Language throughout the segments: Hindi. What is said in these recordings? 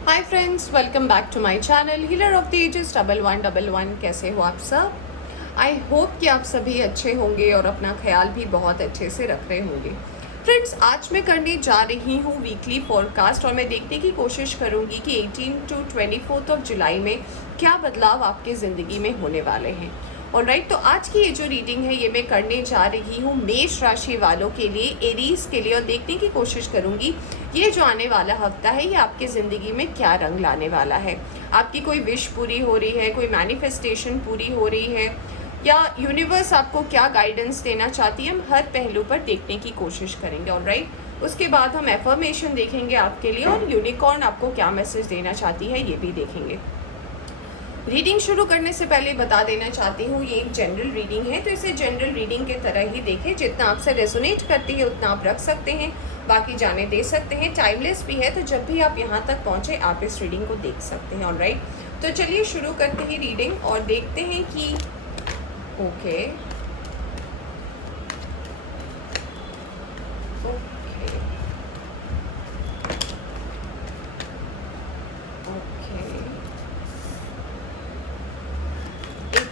Hi friends, welcome back to my channel healer of the ages 1111। कैसे हो आप सब? आई होप कि आप सभी अच्छे होंगे और अपना ख्याल भी बहुत अच्छे से रख रहे होंगे। फ्रेंड्स, आज मैं करने जा रही हूँ वीकली फोरकास्ट और मैं देखने की कोशिश करूँगी कि 18 टू 24 ऑफ जुलाई में क्या बदलाव आपकी ज़िंदगी में होने वाले हैं। ऑलराइट, तो आज की ये जो रीडिंग है ये मैं करने जा रही हूँ मेष राशि वालों के लिए, एरीज के लिए, और देखने की कोशिश करूँगी ये जो आने वाला हफ्ता है ये आपकी ज़िंदगी में क्या रंग लाने वाला है। आपकी कोई विश पूरी हो रही है, कोई मैनिफेस्टेशन पूरी हो रही है, या यूनिवर्स आपको क्या गाइडेंस देना चाहती है, हम हर पहलू पर देखने की कोशिश करेंगे। ऑलराइट, उसके बाद हम एफर्मेशन देखेंगे आपके लिए और यूनिकॉर्न आपको क्या मैसेज देना चाहती है ये भी देखेंगे। रीडिंग शुरू करने से पहले बता देना चाहती हूँ ये एक जनरल रीडिंग है, तो इसे जनरल रीडिंग के तरह ही देखें। जितना आपसे रेजोनेट करती है उतना आप रख सकते हैं, बाकी जाने दे सकते हैं। टाइमलेस भी है, तो जब भी आप यहाँ तक पहुँचे आप इस रीडिंग को देख सकते हैं। ऑलराइट, तो चलिए शुरू करते हैं रीडिंग और देखते हैं कि ओके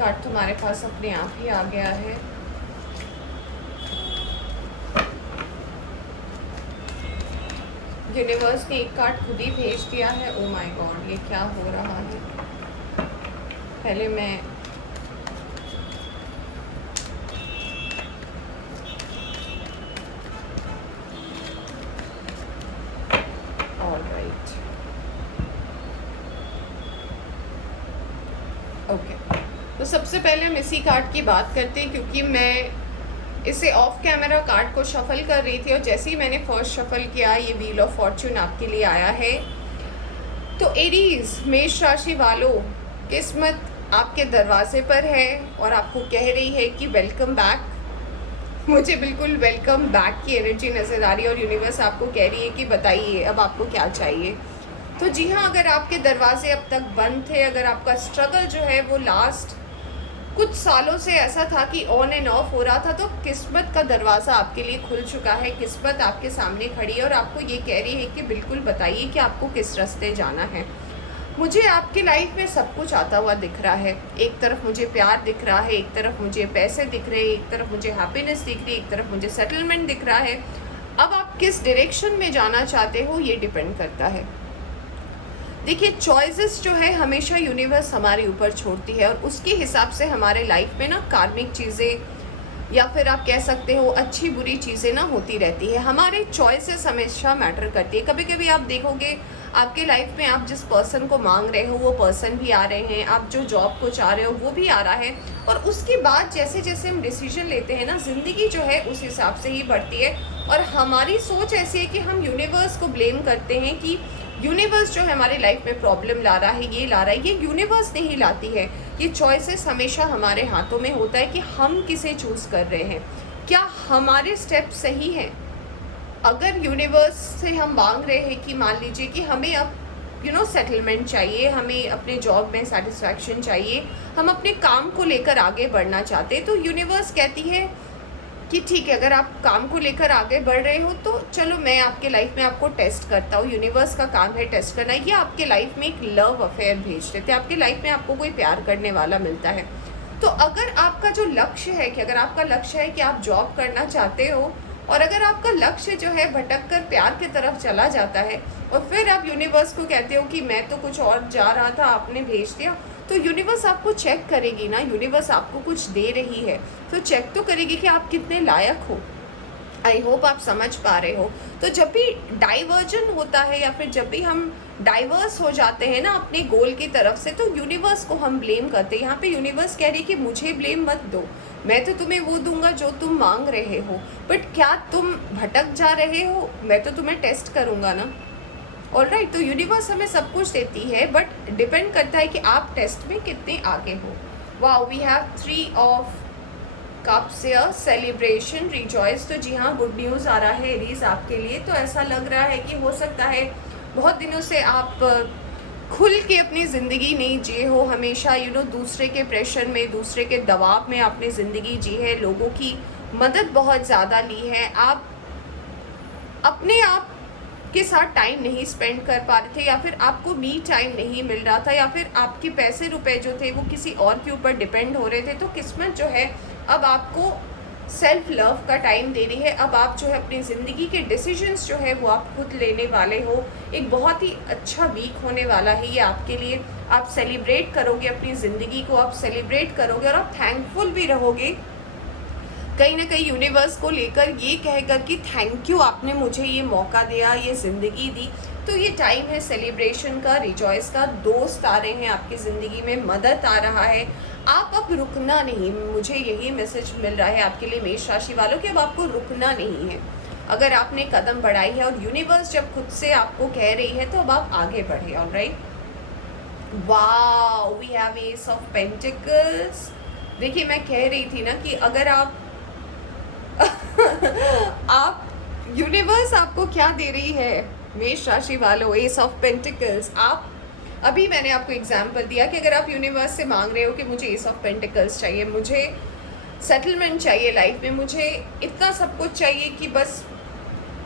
कार्ड तुम्हारे पास अपने आप ही आ गया है। यूनिवर्स ने एक कार्ड खुद ही भेज दिया है। ओ माय गॉड, ये क्या हो रहा है? पहले मैं ऑलराइट, ओके, तो सबसे पहले हम इसी कार्ड की बात करते हैं, क्योंकि मैं इसे ऑफ कैमरा कार्ड को शफल कर रही थी और जैसे ही मैंने फर्स्ट शफल किया ये व्हील ऑफ फॉर्च्यून आपके लिए आया है। तो एरीज, मेष राशि वालों, किस्मत आपके दरवाजे पर है और आपको कह रही है कि वेलकम बैक। मुझे बिल्कुल वेलकम बैक की एनर्जी नज़र आ रही है और यूनिवर्स आपको कह रही है कि बताइए अब आपको क्या चाहिए। तो जी हाँ, अगर आपके दरवाजे अब तक बंद थे, अगर आपका स्ट्रगल जो है वो लास्ट कुछ सालों से ऐसा था कि ऑन एंड ऑफ हो रहा था, तो किस्मत का दरवाज़ा आपके लिए खुल चुका है। किस्मत आपके सामने खड़ी है और आपको ये कह रही है कि बिल्कुल बताइए कि आपको किस रास्ते जाना है। मुझे आपकी लाइफ में सब कुछ आता हुआ दिख रहा है। एक तरफ मुझे प्यार दिख रहा है, एक तरफ मुझे पैसे दिख रहे हैं, एक तरफ मुझे हैप्पीनेस दिख रही है, एक तरफ मुझे सेटलमेंट दिख रहा है। अब आप किस डायरेक्शन में जाना चाहते हो ये डिपेंड करता है। देखिए, चॉइसेस जो है हमेशा यूनिवर्स हमारे ऊपर छोड़ती है और उसके हिसाब से हमारे लाइफ में ना कार्मिक चीज़ें या फिर आप कह सकते हो अच्छी बुरी चीज़ें ना होती रहती है। हमारे चॉइसेस हमेशा मैटर करती है। कभी कभी आप देखोगे आपके लाइफ में आप जिस पर्सन को मांग रहे हो वो पर्सन भी आ रहे हैं, आप जो जॉब को चाह रहे हो वो भी आ रहा है, और उसके बाद जैसे जैसे हम डिसीजन लेते हैं ना, ज़िंदगी जो है उस हिसाब से ही बढ़ती है। और हमारी सोच ऐसी है कि हम यूनिवर्स को ब्लेम करते हैं कि यूनिवर्स जो है हमारी लाइफ में प्रॉब्लम ला रहा है, ये ला रहा है। ये यूनिवर्स नहीं लाती है। ये चॉइसेस हमेशा हमारे हाथों में होता है कि हम किसे चूज़ कर रहे हैं, क्या हमारे स्टेप सही हैं। अगर यूनिवर्स से हम मांग रहे हैं कि मान लीजिए कि हमें अब सेटलमेंट चाहिए, हमें अपने जॉब में सेटिस्फैक्शन चाहिए, हम अपने काम को लेकर आगे बढ़ना चाहते हैं, तो यूनिवर्स कहती है कि ठीक है, अगर आप काम को लेकर आगे बढ़ रहे हो तो चलो मैं आपके लाइफ में आपको टेस्ट करता हूँ। यूनिवर्स का काम है टेस्ट करना। ये आपके लाइफ में एक लव अफेयर भेज देते हैं, आपके लाइफ में आपको कोई प्यार करने वाला मिलता है। तो अगर आपका जो लक्ष्य है कि अगर आपका लक्ष्य है कि आप जॉब करना चाहते हो और अगर आपका लक्ष्य जो है भटक कर प्यार की तरफ चला जाता है और फिर आप यूनिवर्स को कहते हो कि मैं तो कुछ और जा रहा था, आपने भेज दिया, तो यूनिवर्स आपको चेक करेगी ना। यूनिवर्स आपको कुछ दे रही है तो चेक तो करेगी कि आप कितने लायक हो। आई होप आप समझ पा रहे हो। तो जब भी डाइवर्जन होता है या फिर जब भी हम डाइवर्स हो जाते हैं ना अपने गोल की तरफ से, तो यूनिवर्स को हम ब्लेम करते हैं। यहाँ पे यूनिवर्स कह रही है कि मुझे ब्लेम मत दो, मैं तो तुम्हें वो दूंगा जो तुम मांग रहे हो, बट क्या तुम भटक जा रहे हो, मैं तो तुम्हें टेस्ट करूँगा ना। ऑलराइट, तो यूनिवर्स हमें सब कुछ देती है बट डिपेंड करता है कि आप टेस्ट में कितने आगे हो। Wow, we have 3 of cups here, celebration, rejoice. तो जी हाँ, गुड न्यूज़ आ रहा है एरीज आपके लिए। तो ऐसा लग रहा है कि हो सकता है बहुत दिनों से आप खुल के अपनी ज़िंदगी नहीं जिए हो, हमेशा दूसरे के प्रेशर में, दूसरे के दबाव में आपने ज़िंदगी जी है, लोगों की मदद बहुत ज़्यादा ली है, आप अपने आप के साथ टाइम नहीं स्पेंड कर पा रहे थे, या फिर आपको मी टाइम नहीं मिल रहा था, या फिर आपके पैसे रुपए जो थे वो किसी और के ऊपर डिपेंड हो रहे थे, तो किस्मत जो है अब आपको सेल्फ लव का टाइम दे रही है। अब आप जो है अपनी ज़िंदगी के डिसीजंस जो है वो आप खुद लेने वाले हो। एक बहुत ही अच्छा वीक होने वाला है ये आपके लिए। आप सेलिब्रेट करोगे अपनी ज़िंदगी को, आप सेलिब्रेट करोगे और आप थैंकफुल भी रहोगे। कहीं ना कहीं यूनिवर्स को लेकर ये कहेगा कि थैंक यू, आपने मुझे ये मौका दिया, ये ज़िंदगी दी। तो ये टाइम है सेलिब्रेशन का, रिजॉइस का। दोस्त आ रहे हैं आपकी ज़िंदगी में, मदद आ रहा है। आप अब रुकना नहीं, मुझे यही मैसेज मिल रहा है आपके लिए मेष राशि वालों कि अब आपको रुकना नहीं है। अगर आपने कदम बढ़ाई है और यूनिवर्स जब खुद से आपको कह रही है तो अब आप आगे बढ़े। Alright, wow, we have ace of pentacles. देखिए मैं कह रही थी ना कि अगर आप आप यूनिवर्स आपको क्या दे रही है मेष राशि वालों, एस ऑफ पेंटिकल्स। आप अभी मैंने आपको एग्जांपल दिया कि अगर आप यूनिवर्स से मांग रहे हो कि मुझे एस ऑफ पेंटिकल्स चाहिए, मुझे सेटलमेंट चाहिए लाइफ में, मुझे इतना सब कुछ चाहिए कि बस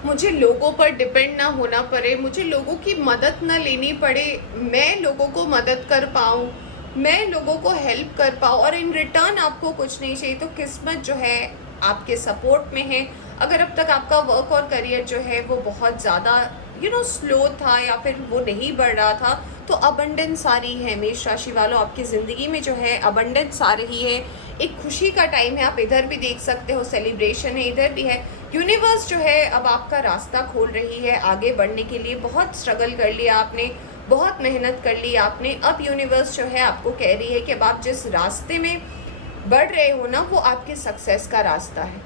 मुझे लोगों पर डिपेंड ना होना पड़े, मुझे लोगों की मदद ना लेनी पड़े, मैं लोगों को मदद कर पाऊँ, मैं लोगों को हेल्प कर पाऊँ और इन रिटर्न आपको कुछ नहीं चाहिए, तो किस्मत जो है आपके सपोर्ट में है। अगर अब तक आपका वर्क और करियर जो है वो बहुत ज़्यादा स्लो था या फिर वो नहीं बढ़ रहा था, तो अबंडेंस आ रही है मेष राशि वालों। आपकी ज़िंदगी में जो है अबंडेंस आ रही है, एक खुशी का टाइम है। आप इधर भी देख सकते हो सेलिब्रेशन है, इधर भी है। यूनिवर्स जो है अब आपका रास्ता खोल रही है आगे बढ़ने के लिए। बहुत स्ट्रगल कर लिया आपने, बहुत मेहनत कर ली आपने। अब यूनिवर्स जो है आपको कह रही है कि अब आप जिस रास्ते में बढ़ रहे हो ना, वो आपके सक्सेस का रास्ता है।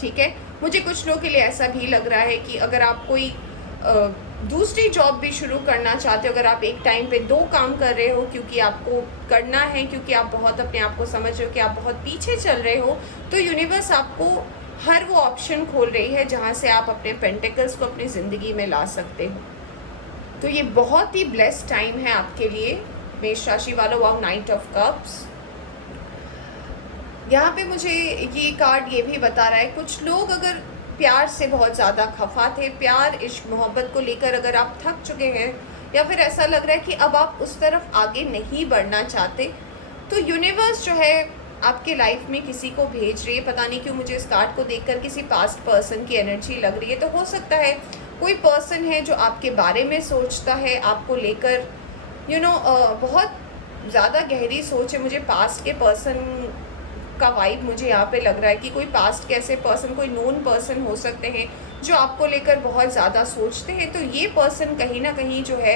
ठीक है, मुझे कुछ लोगों के लिए ऐसा भी लग रहा है कि अगर आप कोई दूसरी जॉब भी शुरू करना चाहते हो, अगर आप एक टाइम पे 2 काम कर रहे हो क्योंकि आपको करना है, क्योंकि आप बहुत अपने आप को समझ रहे हो कि आप बहुत पीछे चल रहे हो, तो यूनिवर्स आपको हर वो ऑप्शन खोल रही है जहाँ से आप अपने पेंटिकल्स को अपनी ज़िंदगी में ला सकते हो। तो ये बहुत ही ब्लेस्ड टाइम है आपके लिए मेष राशि वालों। Wow, night of cups. यहाँ पे मुझे ये कार्ड ये भी बता रहा है कुछ लोग अगर प्यार से बहुत ज़्यादा खफा थे, प्यार इश्क मोहब्बत को लेकर अगर आप थक चुके हैं या फिर ऐसा लग रहा है कि अब आप उस तरफ आगे नहीं बढ़ना चाहते, तो यूनिवर्स जो है आपके लाइफ में किसी को भेज रही है। पता नहीं क्यों मुझे इस कार्ड को देखकर किसी पास्ट पर्सन की एनर्जी लग रही है। तो हो सकता है कोई पर्सन है जो आपके बारे में सोचता है, आपको लेकर बहुत ज़्यादा गहरी सोच है। मुझे पास्ट के पर्सन का वाइब मुझे यहाँ पे लग रहा है कि कोई पास्ट के ऐसे पर्सन, कोई नोन पर्सन हो सकते हैं जो आपको लेकर बहुत ज़्यादा सोचते हैं। तो ये पर्सन कहीं ना कहीं जो है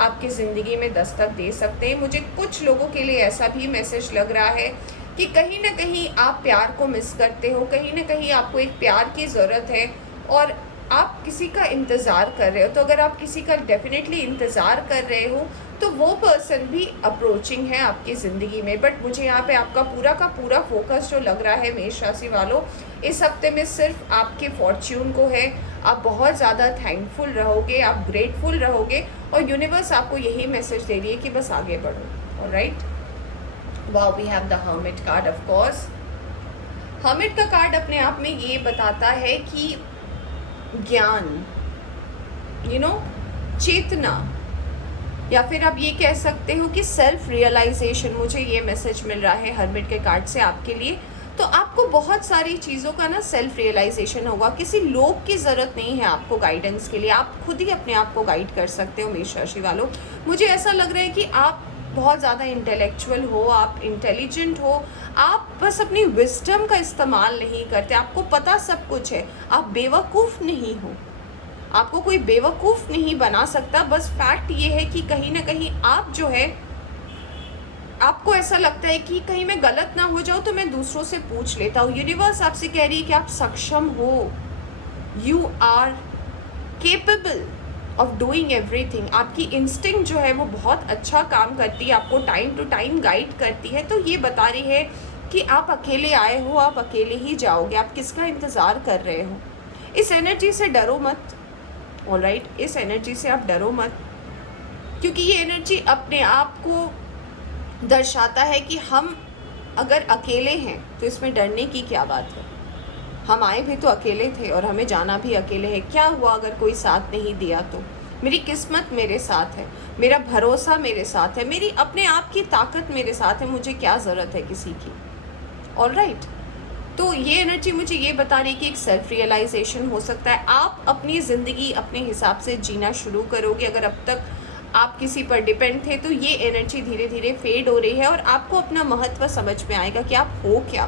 आपकी ज़िंदगी में दस्तक दे सकते हैं। मुझे कुछ लोगों के लिए ऐसा भी मैसेज लग रहा है कि कहीं ना कहीं आप प्यार को मिस करते हो, कहीं ना कहीं आपको एक प्यार की ज़रूरत है और आप किसी का इंतज़ार कर रहे हो। तो अगर आप किसी का डेफिनेटली इंतज़ार कर रहे हो तो वो पर्सन भी अप्रोचिंग है आपकी ज़िंदगी में। बट मुझे यहाँ पे आपका पूरा का पूरा फोकस जो लग रहा है मेष राशि वालों, इस हफ्ते में सिर्फ आपके फॉर्च्यून को है। आप बहुत ज़्यादा थैंकफुल रहोगे, आप ग्रेटफुल रहोगे और यूनिवर्स आपको यही मैसेज दे रही है कि बस आगे बढ़ो। Alright, wow, we have the hermit card. Of course hermit का कार्ड अपने आप में ये बताता है कि ज्ञान, चेतना, या फिर आप ये कह सकते हो कि सेल्फ रियलाइजेशन। मुझे ये मैसेज मिल रहा है हर्मिट के कार्ड से आपके लिए। तो आपको बहुत सारी चीज़ों का ना सेल्फ रियलाइजेशन होगा। किसी लोग की ज़रूरत नहीं है आपको गाइडेंस के लिए, आप खुद ही अपने आप को गाइड कर सकते हो मेष राशि वालों। मुझे ऐसा लग रहा है कि आप बहुत ज़्यादा इंटेलेक्चुअल हो, आप इंटेलिजेंट हो, आप बस अपनी विजडम का इस्तेमाल नहीं करते। आपको पता सब कुछ है, आप बेवकूफ़ नहीं हो, आपको कोई बेवकूफ़ नहीं बना सकता। बस फैक्ट ये है कि कहीं ना कहीं आप जो है, आपको ऐसा लगता है कि कहीं मैं गलत ना हो जाऊँ तो मैं दूसरों से पूछ लेता हूँ। यूनिवर्स आपसे कह रही है कि आप सक्षम हो, you are capable of doing everything. आपकी इंस्टिंक्ट जो है वो बहुत अच्छा काम करती है, आपको टाइम टू टाइम गाइड करती है। तो ये बता रही है कि आप अकेले आए हो, आप अकेले ही जाओगे, आप किसका इंतज़ार कर रहे हो। इस एनर्जी से डरो मत। ऑलराइट, इस एनर्जी से आप डरो मत, क्योंकि ये एनर्जी अपने आप को दर्शाता है कि हम अगर अकेले हैं तो इसमें डरने की क्या बात है। हम आए भी तो अकेले थे और हमें जाना भी अकेले है। क्या हुआ अगर कोई साथ नहीं दिया तो? मेरी किस्मत मेरे साथ है, मेरा भरोसा मेरे साथ है, मेरी अपने आप की ताकत मेरे साथ है, मुझे क्या ज़रूरत है किसी की। ऑलराइट, तो ये एनर्जी मुझे ये बता रही है कि एक सेल्फ रियलाइजेशन हो सकता है। आप अपनी ज़िंदगी अपने हिसाब से जीना शुरू करोगे। अगर अब तक आप किसी पर डिपेंड थे तो ये एनर्जी धीरे धीरे फेड हो रही है और आपको अपना महत्व समझ में आएगा कि आप हो क्या,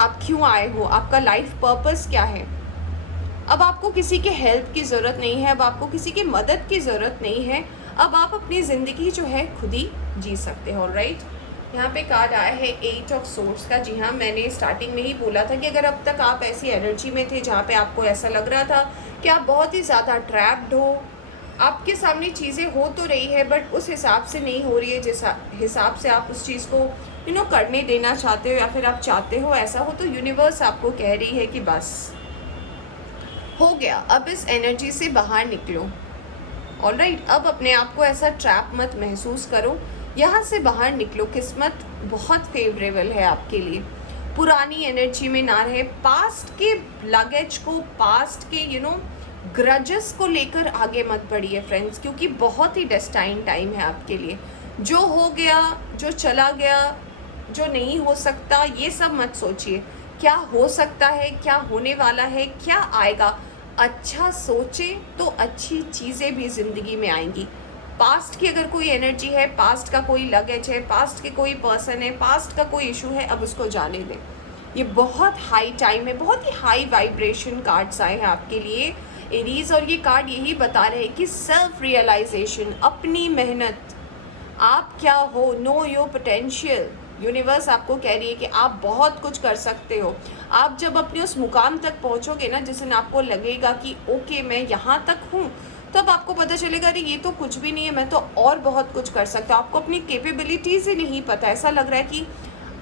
आप क्यों आए हो, आपका लाइफ पर्पस क्या है। अब आपको किसी के हेल्प की ज़रूरत नहीं है, अब आपको किसी की मदद की ज़रूरत नहीं है। अब आप अपनी ज़िंदगी जो है खुद ही जी सकते हो। ऑलराइट, यहाँ पे कार्ड आया है 8 ऑफ सोर्ड्स का। जी हाँ, मैंने स्टार्टिंग में ही बोला था कि अगर अब तक आप ऐसी एनर्जी में थे जहाँ पे आपको ऐसा लग रहा था कि आप बहुत ही ज़्यादा ट्रैप्ड हो, आपके सामने चीज़ें हो तो रही है बट उस हिसाब से नहीं हो रही है जिस हिसाब से आप उस चीज़ को करने देना चाहते हो या फिर आप चाहते हो ऐसा हो, तो यूनिवर्स आपको कह रही है कि बस हो गया, अब इस एनर्जी से बाहर निकलो। ऑलराइट, अब अपने आप को ऐसा ट्रैप मत महसूस करो, यहाँ से बाहर निकलो। किस्मत बहुत फेवरेबल है आपके लिए। पुरानी एनर्जी में ना रहे, पास्ट के लगेज को, पास्ट के ग्रजेस को लेकर आगे मत बढ़िए फ्रेंड्स, क्योंकि बहुत ही डेस्टाइन टाइम है आपके लिए। जो हो गया, जो चला गया, जो नहीं हो सकता, ये सब मत सोचिए। क्या हो सकता है, क्या होने वाला है, क्या आएगा, अच्छा सोचे तो अच्छी चीज़ें भी ज़िंदगी में आएंगी। पास्ट की अगर कोई एनर्जी है, पास्ट का कोई लगेज है, पास्ट के कोई पर्सन है, पास्ट का कोई इशू है, अब उसको जाने दें। ये बहुत हाई टाइम है, बहुत ही हाई वाइब्रेशन कार्ड्स आए हैं आपके लिए एरीज, और ये कार्ड यही बता रहे हैं कि सेल्फ रियलाइजेशन, अपनी मेहनत, आप क्या हो, नो योर पोटेंशियल। यूनिवर्स आपको कह रही है कि आप बहुत कुछ कर सकते हो। आप जब अपने उस मुकाम तक पहुंचोगे ना, जिस दिन आपको लगेगा कि ओके मैं यहाँ तक हूँ, तब आपको पता चलेगा अरे ये तो कुछ भी नहीं है, मैं तो और बहुत कुछ कर सकता हूँ। आपको अपनी कैपेबिलिटीज़ ही नहीं पता, ऐसा लग रहा है कि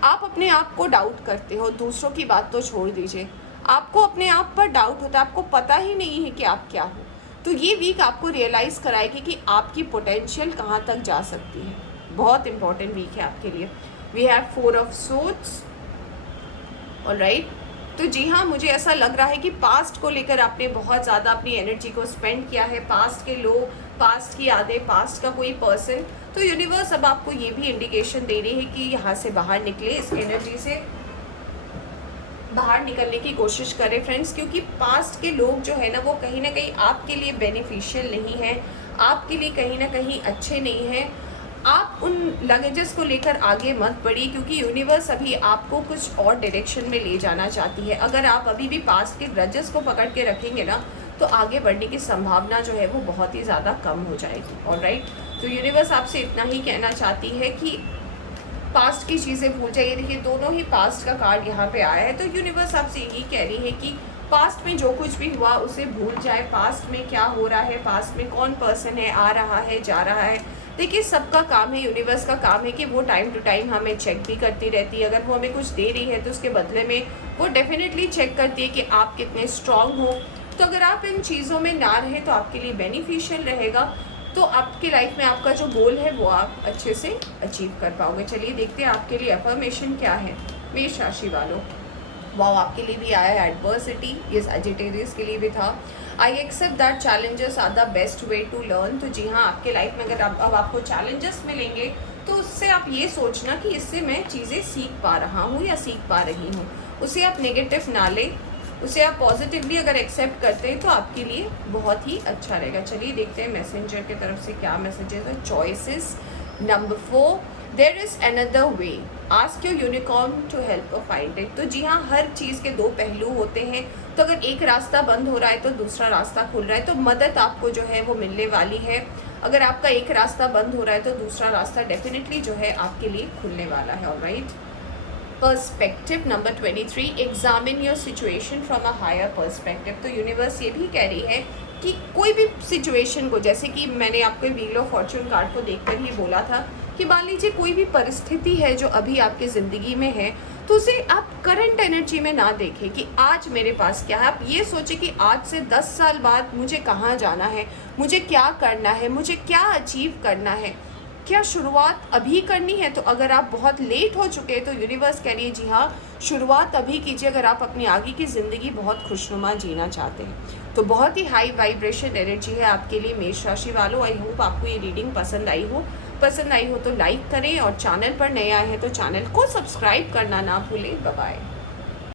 आप अपने आप को डाउट करते हो। दूसरों की बात तो छोड़ दीजिए, आपको अपने आप पर डाउट होता है, आपको पता ही नहीं है कि आप क्या हो। तो ये वीक आपको रियलाइज़ कराएगी कि आपकी पोटेंशियल कहाँ तक जा सकती है। बहुत इंपॉर्टेंट वीक है आपके लिए। We have 4 of swords. Alright, तो जी हाँ, मुझे ऐसा लग रहा है कि पास्ट को लेकर आपने बहुत ज़्यादा अपनी एनर्जी को स्पेंड किया है। पास्ट के लोग, पास्ट की यादें, पास्ट का कोई पर्सन। तो यूनिवर्स अब आपको ये भी इंडिकेशन दे रही है कि यहाँ से बाहर निकले, इस एनर्जी से बाहर निकलने की कोशिश करें फ्रेंड्स, क्योंकि पास्ट के लोग जो है ना, वो कहीं ना कहीं आपके लिए बेनिफिशियल नहीं है, आपके लिए कहीं ना कहीं अच्छे नहीं हैं। आप उन लगेजेस को लेकर आगे मत बढ़िए, क्योंकि यूनिवर्स अभी आपको कुछ और डायरेक्शन में ले जाना चाहती है। अगर आप अभी भी पास्ट के ग्रजेस को पकड़ के रखेंगे ना, तो आगे बढ़ने की संभावना जो है वो बहुत ही ज़्यादा कम हो जाएगी। ऑलराइट, तो यूनिवर्स आपसे इतना ही कहना चाहती है कि पास्ट की चीज़ें भूल जाइए। देखिए, दोनों ही पास्ट का कार्ड यहाँ पे आया है, तो यूनिवर्स आपसे यही कह रही है कि पास्ट में जो कुछ भी हुआ उसे भूल जाए। पास्ट में क्या हो रहा है, पास्ट में कौन पर्सन है, आ रहा है, जा रहा है, देखिए सबका काम है, यूनिवर्स का काम है कि वो टाइम टू टाइम हमें चेक भी करती रहती है। अगर वो हमें कुछ दे रही है तो उसके बदले में वो डेफिनेटली चेक करती है कि आप कितने स्ट्रांग हो। तो अगर आप इन चीज़ों में ना रहें तो आपके लिए बेनिफिशियल रहेगा, तो आपकी लाइफ में आपका जो गोल है वो आप अच्छे से अचीव कर पाओगे। चलिए देखते हैं आपके लिए अफर्मेशन क्या है मेष राशि वालों। वाओ, आपके लिए भी आया है एडवर्सिटी, ये सजिटेरियस के लिए भी था। I accept that challenges are the best way to learn. तो जी हाँ, आपके लाइफ में अगर अब आपको चैलेंजेस मिलेंगे तो उससे आप ये सोचना कि इससे मैं चीज़ें सीख पा रहा हूँ या सीख पा रही हूँ। उसे आप नेगेटिव ना लें, उसे आप पॉजिटिवली अगर एक्सेप्ट करते हैं तो आपके लिए बहुत ही अच्छा रहेगा। चलिए देखते हैं मैसेंजर की तरफ से क्या मैसेजेस है। Choices number 4, there is another way, ask your unicorn to help find it. तो जी हाँ, हर चीज़ के 2 पहलू होते हैं। तो अगर एक रास्ता बंद हो रहा है तो दूसरा रास्ता खुल रहा है, तो मदद आपको जो है वो मिलने वाली है। अगर आपका एक रास्ता बंद हो रहा है तो दूसरा रास्ता डेफिनेटली जो है आपके लिए खुलने वाला है। Alright, perspective number 23, examine your situation from a higher perspective. तो यूनिवर्स ये भी कह रही है कि कोई भी सिचुएशन को, जैसे कि मैंने आपके व्हील ऑफ फॉर्चून कार्ड को देखकर ही बोला था कि मान लीजिए कोई भी परिस्थिति है जो अभी आपकी ज़िंदगी में है, तो उसे आप करंट एनर्जी में ना देखें कि आज मेरे पास क्या है। आप ये सोचें कि आज से 10 साल बाद मुझे कहाँ जाना है, मुझे क्या करना है, मुझे क्या अचीव करना है। क्या शुरुआत अभी करनी है? तो अगर आप बहुत लेट हो चुके हैं तो यूनिवर्स कह रही है जी हाँ, शुरुआत अभी कीजिए अगर आप अपनी आगे की ज़िंदगी बहुत खुशनुमा जीना चाहते हैं। तो बहुत ही हाई वाइब्रेशन एनर्जी है आपके लिए मेष राशि वालों। आई होप आपको ये रीडिंग पसंद आई हो तो लाइक करें और चैनल पर नए आए हैं तो चैनल को सब्सक्राइब करना ना भूलें। Bye bye.